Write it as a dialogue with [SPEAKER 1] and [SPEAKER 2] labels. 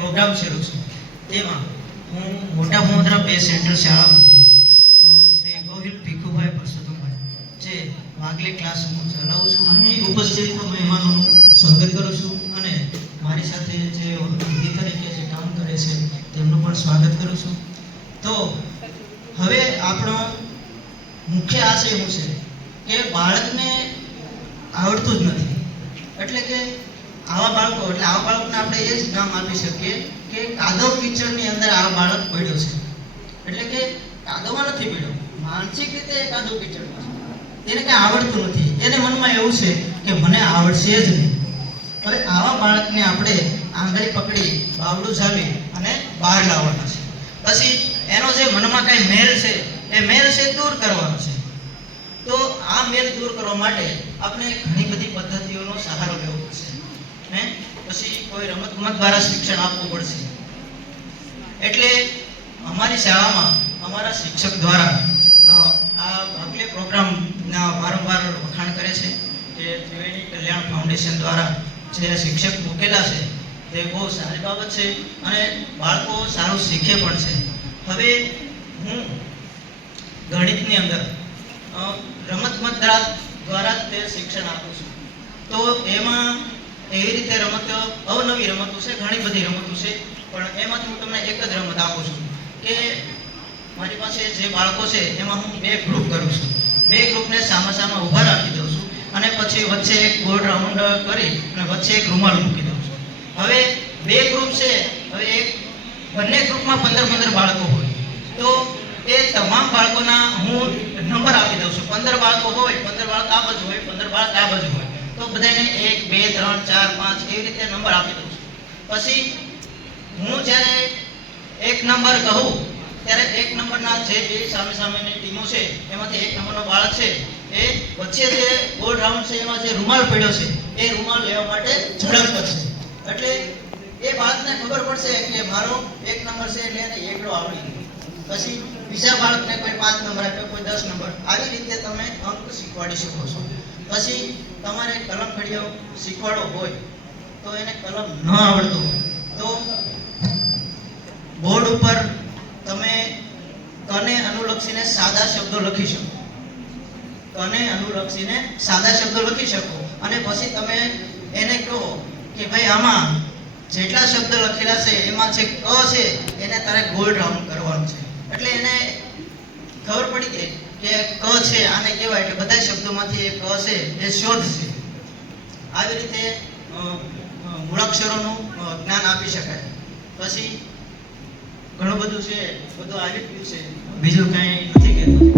[SPEAKER 1] Programme શરૂ છે તેમાં હું મોટા મોદરા બે સેન્ટર શાળામાંથી અ, શ્રી ગોહિલ ભીખુભાઈ પરસોત્તમભાઈ જે વાગલે ક્લાસ હું ચલાવું છું. અહીં ઉપસ્થિત મહેમાનોનું સ્વાગત કરું છું અને મારી સાથે જે વિધિ તરીકે જે કામ કરે છે તેમનું પણ સ્વાગત કરું છું. તો હવે આપણો મુખ્ય આશય શું છે? કે બાળકને આવડતું જ નથી. એટલે કે આવા બાળકો, એટલે આવા બાળકને આપણે એ જ નામ આપી શકીએ કે કાદવ કિચડની અંદર આ બાળક પડ્યો છે. એટલે કે કાદવમાં નથી પડ્યો, માનસિક રીતે એ કાદવ કિચડમાં એને કંઈ આવડતું નથી. એને મનમાં એવું છે કે મને આવડશે જ નહીં. હવે આવા બાળકને આપણે આંગળી પકડી, બાવડું ઝાલી અને બહાર લાવવાના છે. પછી એનો જે મનમાં કાંઈ મેલ છે, એ મેલ છે દૂર કરવાનો છે. તો આ મેલ દૂર કરવા માટે આપણે ઘણી બધી પદ્ધતિઓનો સહારો કોઈ રમત ગમત દ્વારા શિક્ષણ આપવું પડશે. એટલે અમારી શાળામાં અમારા શિક્ષક દ્વારા આ ભાગલે પ્રોગ્રામના વારંવાર વખાણ કરે છે કે ત્રિવેણી કલ્યાણ ફાઉન્ડેશન દ્વારા જે શિક્ષક મૂકેલા છે, તે બહુ સારી બાબત છે અને બાળકો સારું શીખે પણ છે. હવે હું ગણિતની અંદર રમત દ્વારા તે શિક્ષણ આપું છું. તો એમાં એવી રીતે રમત, અવનવી રમતો છે, ઘણી બધી રમતો છે, પણ એમાંથી હું તમને એક જ રમત આપું છું કે મારી પાસે જે બાળકો છે, એમાં હું બે ગ્રુપ કરું છું. બે ગ્રુપને સામા સામા ઊભા રાખી દઉં છું અને પછી વચ્ચે એક ગોળ રાઉન્ડ કરી અને વચ્ચે એક રૂમાલ મૂકી દઉં છું. હવે બે ગ્રુપ છે, હવે એક બંને ગ્રુપમાં પંદર પંદર બાળકો હોય. તો એ તમામ બાળકોના હું નંબર આપી દઉં છું. પંદર બાળકો હોય, પંદર બાળક આ બાજુ હોય, પંદર બાળક આ બાજુ હોય. તો બધાને એક, બે, ત્રણ, ચાર, પાંચ એવી રીતે નંબર આપી દઉં પછી હું જ્યારે એક નંબર કહું, ત્યારે એક નંબરના જે બે સામે સામેની ટીમો છે, એમાંથી એક નંબરનો બાળક છે, એ વચ્ચે જે ગોલ રાઉન્ડ છે, એમાં જે રૂમાલ પડ્યો છે, એ રૂમાલ લેવા માટે ઝડપ કરશે એટલે એ બાળકને ખબર પડશે કે મારો એક નંબર છે એટલે એને એકડો આવડી પછી બીજા બાળકને કોઈ પાંચ નંબર આપ્યો, કોઈ દસ નંબર. આવી રીતે તમે અંક શીખવાડી શકો છો. પછી તમારે કલમ ઘડિયો શીખવાડો હોય, તો એને કલમ ન આવડતો હોય. તો બોર્ડ ઉપર તમે કને અનુલક્ષીને સાદા શબ્દો લખી શકો. કને અનુલક્ષીને સાદા શબ્દો લખી શકો. અને પછી તમે એને કહો કે ભાઈ આમાં જેટલા શબ્દ લખેલા છે, એમાં જે ક છે, એને તારે ગોલ્ડ રાઉન્ડ કરવાનું છે. એટલે એને ખબર પડી ગઈ. કે ક છે, આને કહેવાય એટલે બધા શબ્દોમાંથી એ ક છે, એ શોધ છે. આવી રીતે મૂળાક્ષરોનું જ્ઞાન આપી શકાય. પછી ઘણું બધું છે, બધું આવી ગયું છે. બીજું કાંઈ